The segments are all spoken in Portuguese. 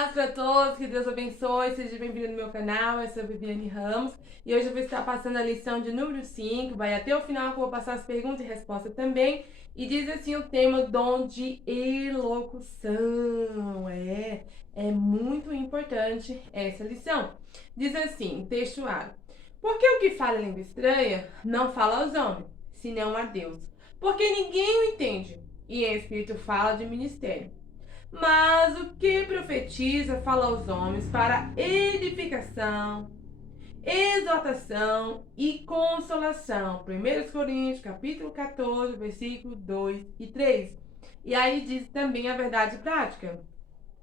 paz para todos, que Deus abençoe, seja bem-vindo no meu canal, eu sou a Viviane Ramos e hoje eu vou estar passando a lição de número 5, vai até o final que eu vou passar as perguntas e respostas também, e diz assim o tema dom de elocução, é muito importante essa lição. Diz assim, textuado, porque o que fala em língua estranha não fala aos homens, senão a Deus, porque ninguém o entende, e em espírito fala de ministério. Mas o que profetiza fala aos homens para edificação, exortação e consolação. 1 Coríntios, capítulo 14, versículos 2 e 3. E aí diz também a verdade prática.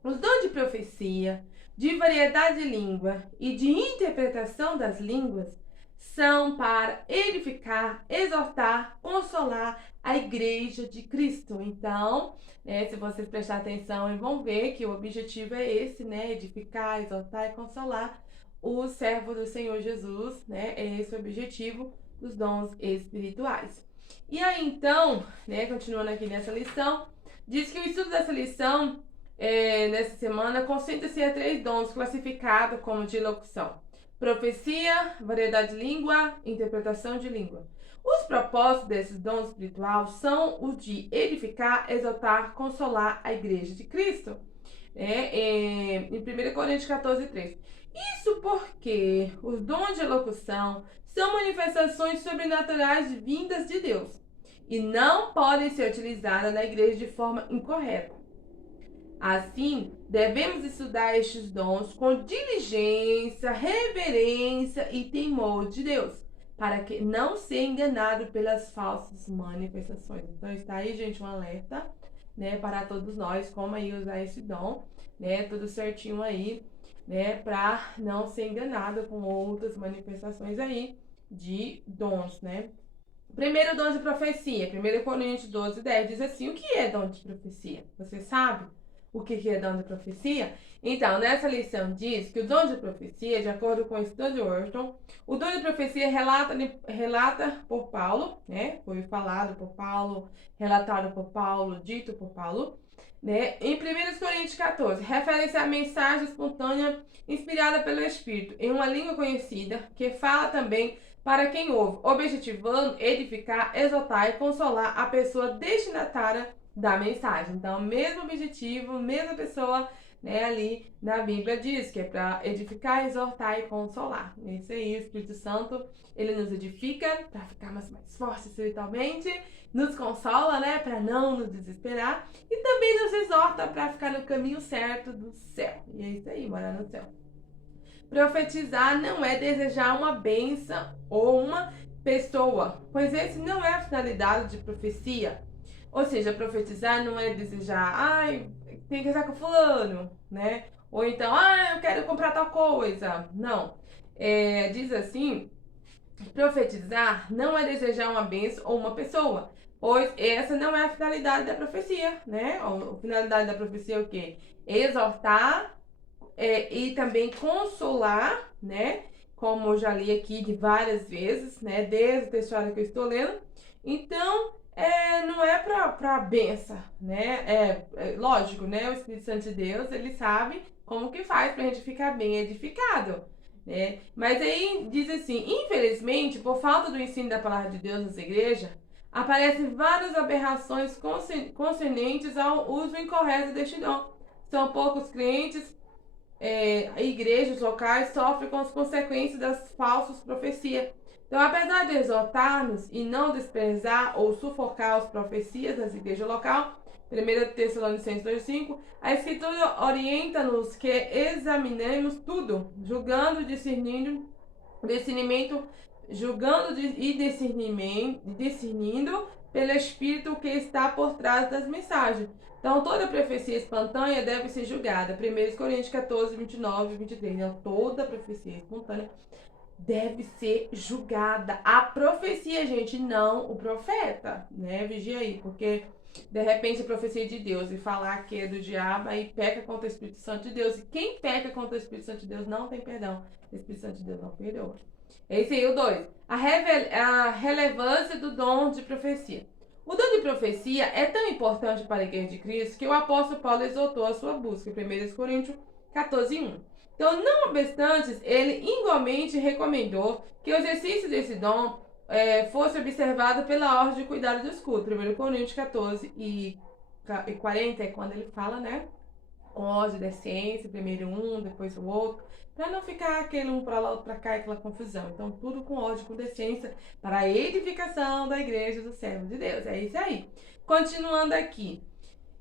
Os dons de profecia, de variedade de língua e de interpretação das línguas são para edificar, exortar, consolar a igreja de Cristo. Então, se vocês prestarem atenção, vão ver que o objetivo é esse, né? Edificar, exortar e consolar o servo do Senhor Jesus, né? É esse o objetivo dos dons espirituais. E aí, então, continuando aqui nessa lição, diz que o estudo dessa lição, nessa semana, concentra-se em 3 dons classificados como de elocução: profecia, variedade de língua, interpretação de língua. Os propósitos desses dons espirituais são os de edificar, exaltar, consolar a igreja de Cristo. Em 1 Coríntios 14, 3. Isso porque os dons de elocução são manifestações sobrenaturais vindas de Deus e não podem ser utilizadas na igreja de forma incorreta. Assim, devemos estudar estes dons com diligência, reverência e temor de Deus, para que não seja enganado pelas falsas manifestações. Então está aí, gente, um alerta, para todos nós, como aí usar esse dom, tudo certinho aí, para não ser enganado com outras manifestações aí de dons, Primeiro dom de profecia, 1 Coríntios 12, 10, diz assim: o que é dom de profecia? Você sabe o que é dom de profecia? Então, nessa lição diz que o dom de profecia, de acordo com o estudo de Orton, o dom de profecia relata por Paulo, foi falado por Paulo, relatado por Paulo, dito por Paulo, em 1 Coríntios 14, refere-se à mensagem espontânea inspirada pelo Espírito, em uma língua conhecida, que fala também para quem ouve, objetivando edificar, exaltar e consolar a pessoa destinatária da mensagem. Então, mesmo objetivo, mesma pessoa, ali na Bíblia diz que é para edificar, exortar e consolar. Isso aí, o Espírito Santo, ele nos edifica para ficarmos mais fortes espiritualmente, nos consola, para não nos desesperar, e também nos exorta para ficar no caminho certo do céu. E é isso aí, morar no céu. Profetizar não é desejar uma bênção ou uma pessoa, pois esse não é a finalidade de profecia. Ou seja, profetizar não é desejar, tem que casar com fulano, Ou então, eu quero comprar tal coisa. Não. Diz assim, profetizar não é desejar uma bênção ou uma pessoa, pois essa não é a finalidade da profecia, A finalidade da profecia é o quê? Exortar, e também consolar, Como eu já li aqui de várias vezes, desde o textuário que eu estou lendo. Então, não é pra benção, lógico, o Espírito Santo de Deus, ele sabe como que faz pra gente ficar bem edificado, Mas aí diz assim, infelizmente, por falta do ensino da palavra de Deus nas igrejas, aparecem várias aberrações concernentes ao uso incorreto deste dom. São poucos crentes, igrejas locais sofrem com as consequências das falsas profecias. Então, apesar de exortar-nos e não desprezar ou sufocar as profecias das igrejas locais, 1 Tessalonicenses 2,5, a Escritura orienta-nos que examinemos tudo, julgando discernindo pelo Espírito que está por trás das mensagens. Então, toda profecia espontânea deve ser julgada. 1 Coríntios 14, 29 e 23. Então, toda profecia espontânea deve ser julgada. A profecia, gente, não o profeta, Vigia aí, porque de repente a profecia é de Deus e falar que é do diabo, aí peca contra o Espírito Santo de Deus. E quem peca contra o Espírito Santo de Deus não tem perdão. O Espírito Santo de Deus não perdoa. Esse aí, o 2. A relevância do dom de profecia. O dom de profecia é tão importante para a igreja de Cristo que o apóstolo Paulo exortou a sua busca. 1 Coríntios 14:1. Então, não obstante, ele igualmente recomendou que o exercício desse dom fosse observado pela ordem de cuidado do escudo. 1 Coríntios 14:40 é quando ele fala, né? Ordem da ciência, primeiro um, depois o outro, para não ficar aquele um para lá, outro para cá, aquela confusão. Então, tudo com ordem, com decência, para a edificação da igreja do servo de Deus. É isso aí. Continuando aqui.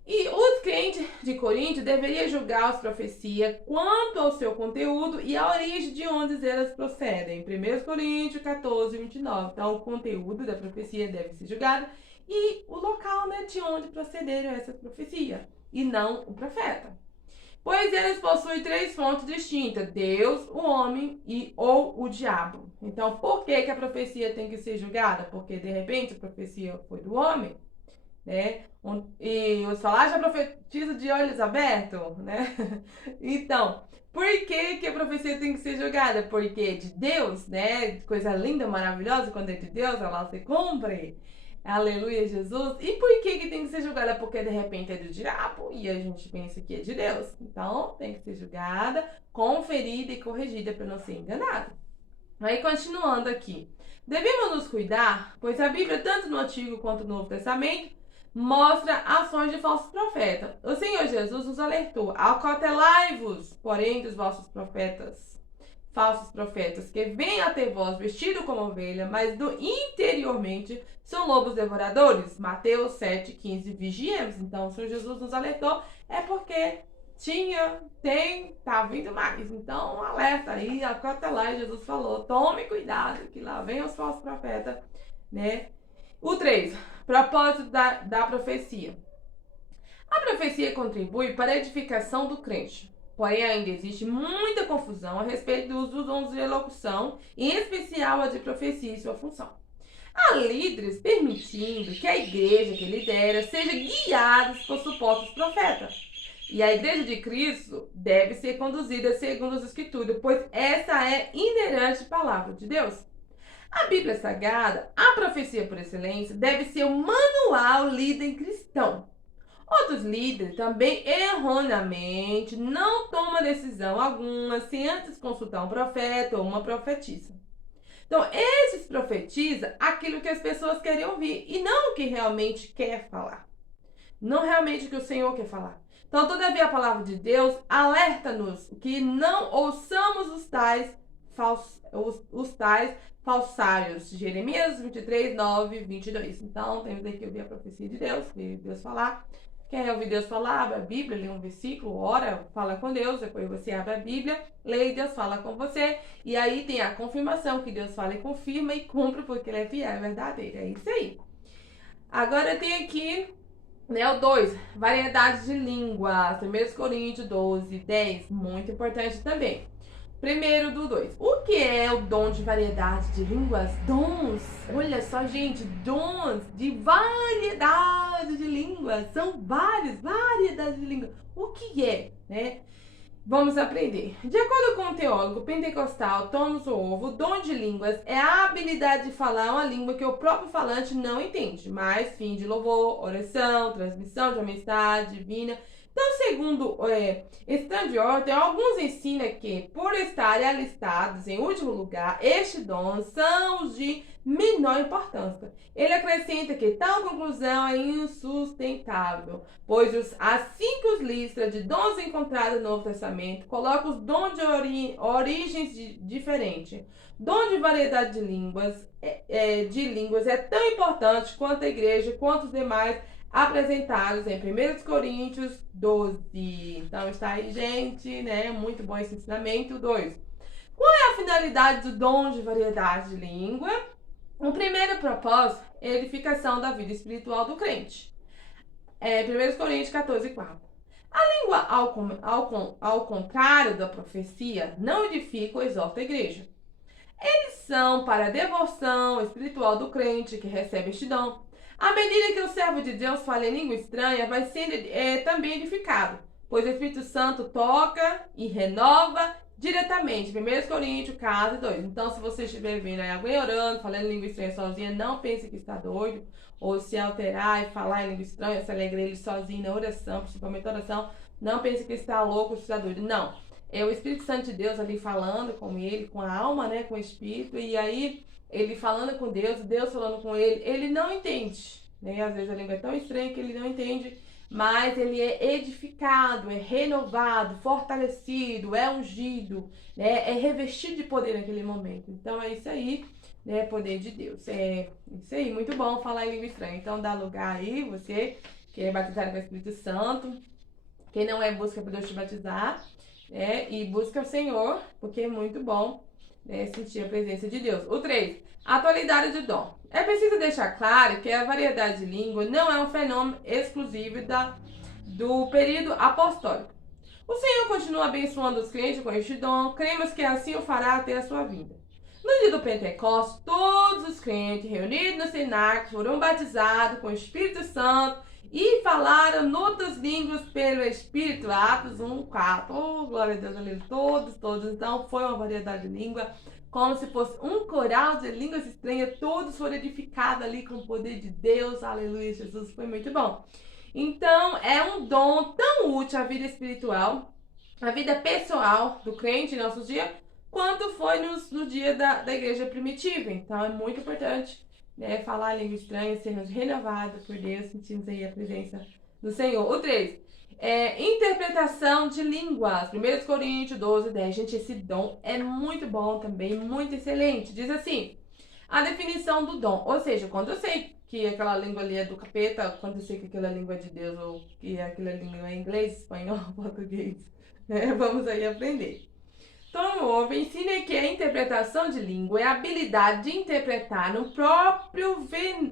E os crentes de Corinto deveriam julgar as profecias quanto ao seu conteúdo e a origem de onde elas procedem. 1 Coríntios 14:29. Então, o conteúdo da profecia deve ser julgado e o local, né, de onde procederam essas profecias, e não o profeta. Pois eles possuem 3 fontes distintas: Deus, o homem ou o diabo. Então, por que a profecia tem que ser julgada? Porque, de repente, a profecia foi do homem, né? E os falaram, já profetiza de olhos abertos, né? Então, por que a profecia tem que ser julgada? Porque é de Deus, né? Coisa linda, maravilhosa, quando é de Deus, ela se cumpre. Aleluia, Jesus. E por que tem que ser julgada? Porque de repente é do diabo e a gente pensa que é de Deus. Então, tem que ser julgada, conferida e corrigida para não ser enganada. Aí, continuando aqui. Devemos nos cuidar, pois a Bíblia, tanto no Antigo quanto no Novo Testamento, mostra ações de falsos profetas. O Senhor Jesus nos alertou: acautelai-vos, porém, dos vossos profetas, falsos profetas, que vêm até vós vestidos como ovelha, mas interiormente são lobos devoradores. Mateus 7:15. Vigiemos. Então, o Senhor Jesus nos alertou, é porque tá vindo mais. Então, alerta aí, acautelai, Jesus falou, tome cuidado, que lá vem os falsos profetas, né? O 3, propósito da profecia. A profecia contribui para a edificação do crente, porém ainda existe muita confusão a respeito dos dons de elocução, em especial a de profecia e sua função. Há líderes permitindo que a igreja que lidera seja guiada por supostos profetas. E a igreja de Cristo deve ser conduzida segundo as Escrituras, pois essa é inerente à palavra de Deus. A Bíblia Sagrada, a profecia por excelência, deve ser o manual líder cristão. Outros líderes também erroneamente não tomam decisão alguma sem antes consultar um profeta ou uma profetisa. Então, esses profetizam aquilo que as pessoas querem ouvir e não o que realmente quer falar. Não realmente o que o Senhor quer falar. Então, todavia, a palavra de Deus alerta-nos que não ouçamos os tais falsários. Jeremias 23:9-22. Então, temos aqui que ouvir a profecia de Deus, ouvir Deus falar. Quer ouvir Deus falar? Abre a Bíblia, lê um versículo, ora, fala com Deus. Depois você abre a Bíblia, lê e Deus fala com você. E aí tem a confirmação que Deus fala e confirma e cumpre porque Ele é fiel, é verdadeiro. É isso aí. Agora tem aqui, né, o 2, variedade de línguas. 1 Coríntios 12:10, muito importante também. Primeiro do 2. O que é o dom de variedade de línguas? Dons. Olha só, gente, dons de variedade de línguas. São variedades de línguas. O que é, né? Vamos aprender. De acordo com o teólogo pentecostal Thomas Ovo, o dom de línguas é a habilidade de falar uma língua que o próprio falante não entende, mas fim de louvor, oração, transmissão de amistade divina. Então, segundo Standard, alguns ensinam que, por estarem alistados em último lugar, estes dons são os de menor importância. Ele acrescenta que tal conclusão é insustentável, pois as 5 listas de dons encontradas no Novo Testamento colocam os dons de origens diferentes. Dom de variedade de línguas é tão importante quanto a igreja, quanto os demais apresentados em 1 Coríntios 12. Então está aí, gente, né? Muito bom esse ensinamento. 2. Qual é a finalidade do dom de variedade de língua? O primeiro propósito é a edificação da vida espiritual do crente. 1 Coríntios 14:4. A língua, ao contrário da profecia, não edifica ou exorta a igreja. Eles são para a devoção espiritual do crente que recebe este dom. À medida que o servo de Deus fala em língua estranha, vai sendo também edificado, pois o Espírito Santo toca e renova diretamente. 1 Coríntios 14:2. Então, se você estiver vendo aí alguém orando, falando em língua estranha sozinha, não pense que está doido, ou se alterar e falar em língua estranha, se alegra ele sozinho na oração, principalmente na oração, Não pense que está louco, está doido. Não. É o Espírito Santo de Deus ali falando com ele, com a alma, né? Com o Espírito. E aí, ele falando com Deus, Deus falando com ele. Ele não entende, né? Às vezes a língua é tão estranha que ele não entende. Mas ele é edificado, é renovado, fortalecido, é ungido, né? É revestido de poder naquele momento. Então, é isso aí, né? Poder de Deus. É isso aí. Muito bom falar em língua estranha. Então, dá lugar aí, você que é batizado com o Espírito Santo. Quem não é, busca para Deus te batizar, né? E busca o Senhor, porque é muito bom, né, sentir a presença de Deus. O 3, atualidade do dom. É preciso deixar claro que a variedade de língua não é um fenômeno exclusivo do período apostólico. O Senhor continua abençoando os crentes com este dom, cremos que assim o fará até a sua vinda. No dia do Pentecostes, todos os crentes reunidos no cenáculo foram batizados com o Espírito Santo e falaram noutras línguas pelo Espírito. Atos 1:4. Oh, glória a Deus, aleluia. Todos. Então, foi uma variedade de língua, como se fosse um coral de línguas estranhas. Todos foram edificados ali com o poder de Deus. Aleluia, Jesus. Foi muito bom. Então, é um dom tão útil à vida espiritual, à vida pessoal do crente em nossos dias, quanto foi no dia da igreja primitiva. Então, é muito importante, né, falar a língua estranha, sermos renovados por Deus, sentimos aí a presença do Senhor. O 3, interpretação de línguas. 1 Coríntios 12:10. Gente, esse dom é muito bom também, muito excelente. Diz assim, a definição do dom. Ou seja, quando eu sei que aquela língua ali é do capeta, quando eu sei que aquela língua é de Deus, ou que aquela língua é inglês, espanhol, português, né? Vamos aí aprender. Então, ouve, ensina que a interpretação de língua é a habilidade de interpretar no próprio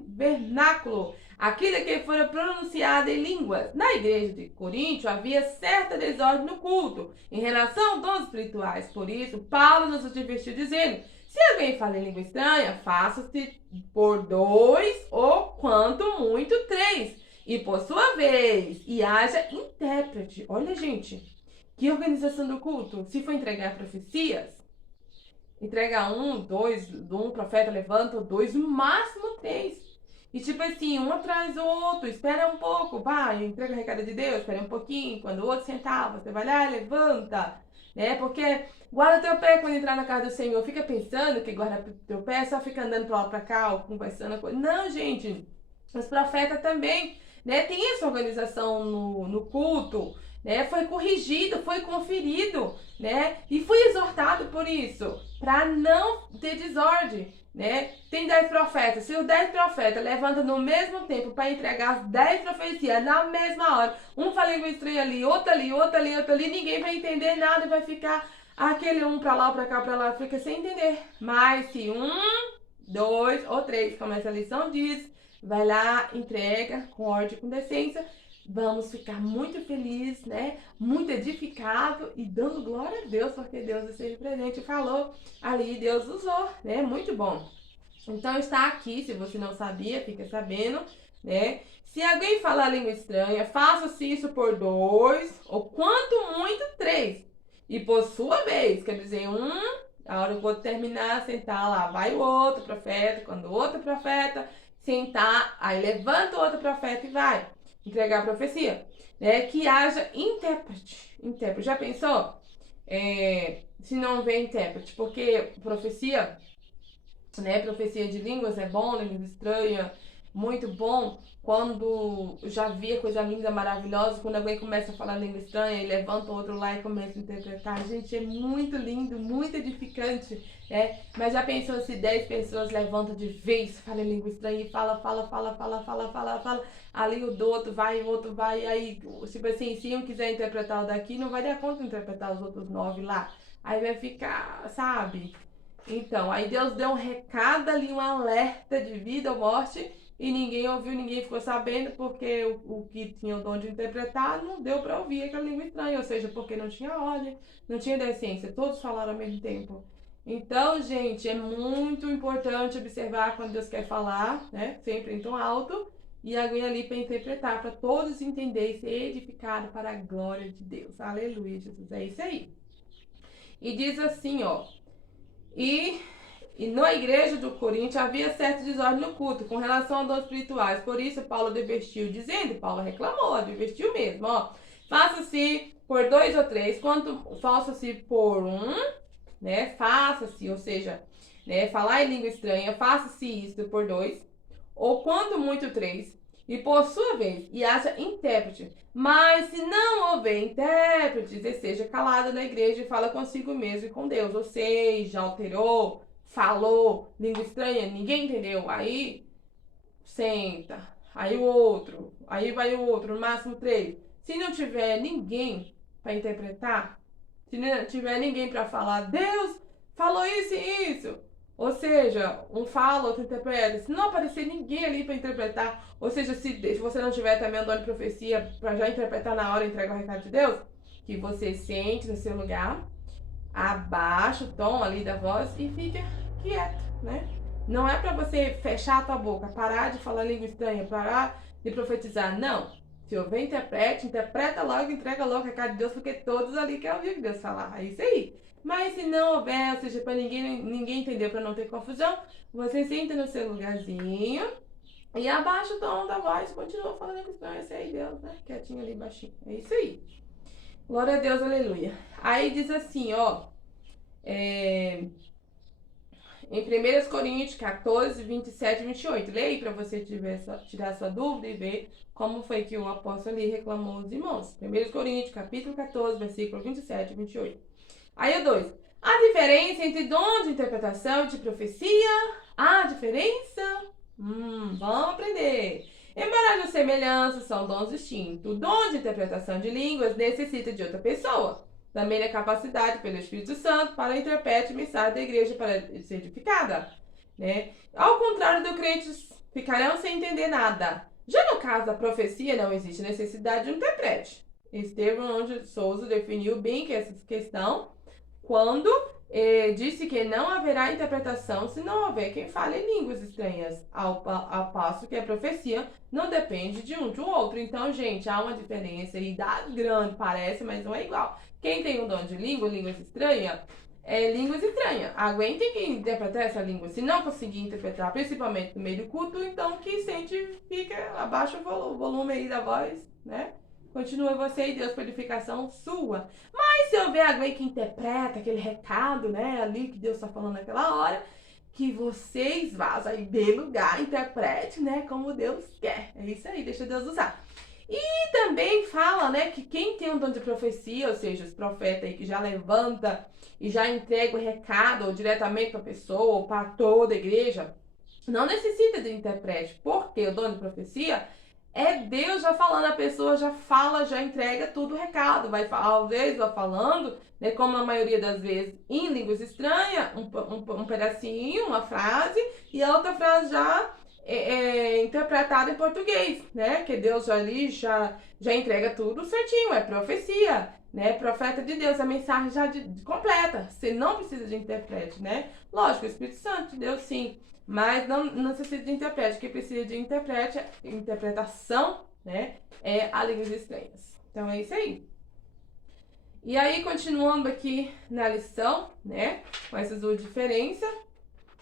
vernáculo aquilo que foi pronunciado em línguas. Na igreja de Coríntio havia certa desordem no culto em relação aos dons espirituais. Por isso, Paulo nos advertiu dizendo, se alguém fala em língua estranha, faça-se por 2 ou quanto muito 3. E por sua vez, e haja intérprete. Olha, gente, que organização do culto. Se for entregar profecias, entrega 1, 2, um profeta levanta, 2, no máximo 3. E tipo assim, um atrás do outro, espera um pouco, vai, entrega o recado de Deus, espera um pouquinho, quando o outro sentar, você vai lá e levanta, né? Porque guarda teu pé quando entrar na casa do Senhor. Fica pensando que guarda teu pé, só fica andando pra lá pra cá, ou conversando. Não, gente, os profetas também, né? Tem essa organização no culto, né? Foi corrigido, foi conferido, né? E fui exortado por isso, para não ter desordem, né? Tem 10 profetas. Se os 10 profetas levantam no mesmo tempo para entregar as 10 profecias na mesma hora, um fala língua estranha ali, outro ali, outro ali, outro ali, ninguém vai entender nada e vai ficar aquele um para lá, para cá, para lá, fica sem entender. Mas se 1, 2 ou 3, como essa lição diz, vai lá, entrega com ordem, com decência, vamos ficar muito felizes, né? Muito edificado e dando glória a Deus, porque Deus esteve presente e falou ali, Deus usou, né? Muito bom. Então está aqui, se você não sabia, fica sabendo, né? Se alguém falar língua estranha, faça-se isso por 2, ou quanto muito 3. E por sua vez, quer dizer, a hora que o outro terminar, sentar lá, vai o outro profeta, quando o outro profeta sentar, aí levanta o outro profeta e vai entregar a profecia, né? Que haja intérprete. Já pensou? Se não vem intérprete, porque profecia, né? Profecia de línguas é bom, língua estranha, muito bom. Quando já via coisa linda, maravilhosa, quando alguém começa a falar língua estranha e levanta o outro lá e começa a interpretar, gente, é muito lindo, muito edificante, né? Mas já pensou se 10 pessoas levantam de vez, falam língua estranha e fala, ali o do outro vai, aí, tipo assim, se um quiser interpretar o daqui, não vai dar conta de interpretar os outros 9 lá. Aí vai ficar, sabe? Então, aí Deus deu um recado ali, um alerta de vida ou morte, e ninguém ouviu, ninguém ficou sabendo, porque o que tinha o dom de interpretar não deu para ouvir aquela língua estranha, ou seja, porque não tinha ordem, não tinha decência, todos falaram ao mesmo tempo. Então, gente, é muito importante observar quando Deus quer falar, né? Sempre em tom alto, e alguém ali para interpretar, para todos entenderem e ser edificados para a glória de Deus. Aleluia, Jesus, é isso aí. E diz assim, ó, e na igreja do Coríntio havia certa desordem no culto com relação a dons espirituais. Por isso Paulo advertiu, dizendo, Paulo reclamou, advertiu mesmo, ó. Faça-se por 2 ou 3, faça-se por 1, né? Faça-se, ou seja, né, falar em língua estranha, faça-se isso por 2, ou quanto muito 3, e por sua vez, e haja intérprete. Mas se não houver intérpretes, esteja calado na igreja e fala consigo mesmo e com Deus. Ou seja, alterou, falou, língua estranha, ninguém entendeu. Aí, senta. Aí o outro. Aí vai o outro, no máximo 3. Se não tiver ninguém para interpretar, se não tiver ninguém para falar, Deus falou isso e isso. Ou seja, um fala, outro interpreta. Se não aparecer ninguém ali para interpretar, ou seja, se você não tiver também o dom de profecia para já interpretar na hora e entregar o recado de Deus, que você sente no seu lugar, abaixa o tom ali da voz e fica quieto, né? Não é para você fechar a tua boca, parar de falar língua estranha, parar de profetizar. Não. Se houver intérprete, interpreta logo, entrega logo o recado de Deus, porque todos ali querem ouvir Deus falar. É isso aí. Mas se não houver, ou seja, para ninguém entender, para não ter confusão, você senta no seu lugarzinho e abaixa o tom da voz, continua falando língua estranha, esse aí Deus, né? Quietinho ali, baixinho. É isso aí. Glória a Deus, aleluia. Aí diz assim, ó, em 1 Coríntios 14, 27 e 28. Leia aí para você tirar sua dúvida e ver como foi que o apóstolo ali reclamou os irmãos. 1 Coríntios, capítulo 14, versículo 27 e 28. Aí o 2. A diferença entre dom de interpretação e de profecia? Há diferença? Vamos aprender. Embora haja semelhança, são dons distintos. O dom de interpretação de línguas necessita de outra pessoa. Também a capacidade pelo Espírito Santo para interpretar a mensagem da igreja para ser edificada. Né? Ao contrário do crentes, ficarão sem entender nada. Já no caso da profecia, não existe necessidade de um intérprete. Estevão de Souza definiu bem que essa questão quando disse que não haverá interpretação se não houver quem fale línguas estranhas, ao passo que a profecia não depende de um de outro. Então, gente, há uma diferença e dá grande, parece, mas não é igual. Quem tem um dom de línguas estranhas, línguas estranhas. Aguentem que interpretar essa língua. Se não conseguir interpretar, principalmente no meio do culto, então que sente, fica, abaixa o volume aí da voz, né? Continua você e Deus para edificação sua. Mas se houver alguém que interpreta aquele recado, né, ali que Deus está falando naquela hora, que vocês vazam aí de lugar, interprete, né, como Deus quer. É isso aí, deixa Deus usar. E também fala, né, que quem tem um dom de profecia, ou seja, os profetas aí que já levanta e já entrega o recado ou diretamente para a pessoa ou para toda a igreja, não necessita de intérprete, porque o dom de profecia é Deus já falando, a pessoa já fala, já entrega tudo o recado, às vezes vai falando, né, como na maioria das vezes, em línguas estranhas, um pedacinho, uma frase, e a outra frase já interpretada em português, né, que Deus ali já entrega tudo certinho, é profecia, né, profeta de Deus, a mensagem já completa, você não precisa de intérprete, né, lógico, o Espírito Santo de Deus sim, mas não necessita de intérprete. O que precisa de interpretação, né, é a línguas estranhas. Então é isso aí. E aí, continuando aqui na lição, né, com essas duas diferenças,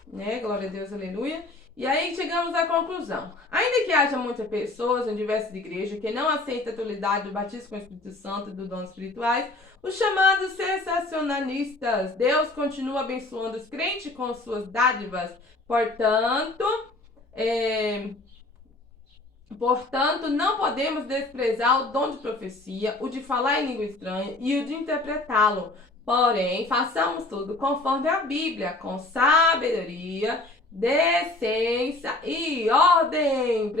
né, glória a Deus, aleluia. E aí chegamos à conclusão. Ainda que haja muitas pessoas em diversas igrejas que não aceitam a totalidade do batismo com o Espírito Santo e dos dons espirituais, os chamados sensacionalistas, Deus continua abençoando os crentes com suas dádivas. Portanto, não podemos desprezar o dom de profecia, o de falar em língua estranha e o de interpretá-lo. Porém, façamos tudo conforme a Bíblia, com sabedoria, decência e ordem. 1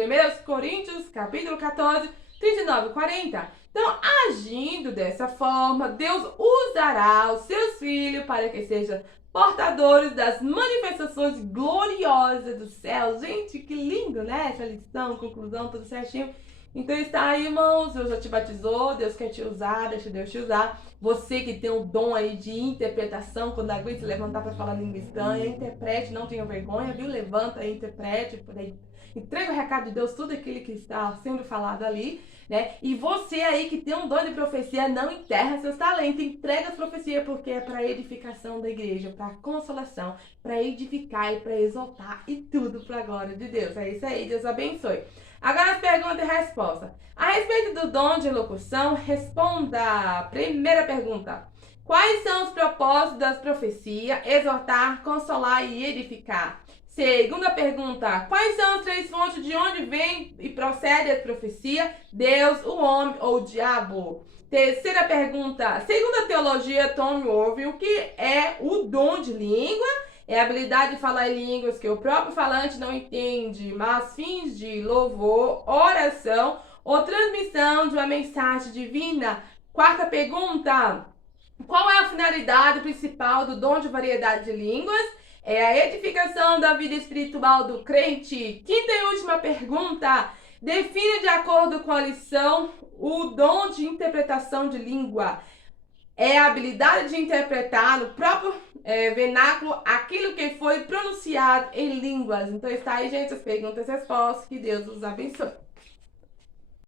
Coríntios, capítulo 14, 39 e 40. Então, agindo dessa forma, Deus usará os seus filhos para que sejam portadores das manifestações gloriosas do céu. Gente, que lindo, né? Essa lição, conclusão, tudo certinho. Então está aí, irmãos, Deus já te batizou, Deus quer te usar, deixa Deus te usar. Você que tem o dom aí de interpretação, quando aguenta se levantar para falar língua estranha, interprete, não tenha vergonha, viu? Levanta aí, interprete, entrega o recado de Deus, tudo aquilo que está sendo falado ali, né? E você aí que tem um dom de profecia, não enterra seus talentos, entrega as profecias, porque é para edificação da igreja, para consolação, para edificar e para exaltar e tudo para a glória de Deus. É isso aí, Deus abençoe. Agora as perguntas e respostas. A respeito do dom de locução, responda. Primeira pergunta. Quais são os propósitos das profecias? Exortar, consolar e edificar. Segunda pergunta. Quais são as três fontes de onde vem e procede a profecia? Deus, o homem ou o diabo? Terceira pergunta. Segundo a teologia Tom Wolfe, o que é o dom de língua? É a habilidade de falar em línguas que o próprio falante não entende, mas fins de louvor, oração ou transmissão de uma mensagem divina. Quarta pergunta. Qual é a finalidade principal do dom de variedade de línguas? É a edificação da vida espiritual do crente. Quinta e última pergunta. Define de acordo com a lição o dom de interpretação de língua. É a habilidade de interpretar no próprio vernáculo aquilo que foi pronunciado em línguas. Então está aí, gente, as perguntas e respostas. Que Deus os abençoe.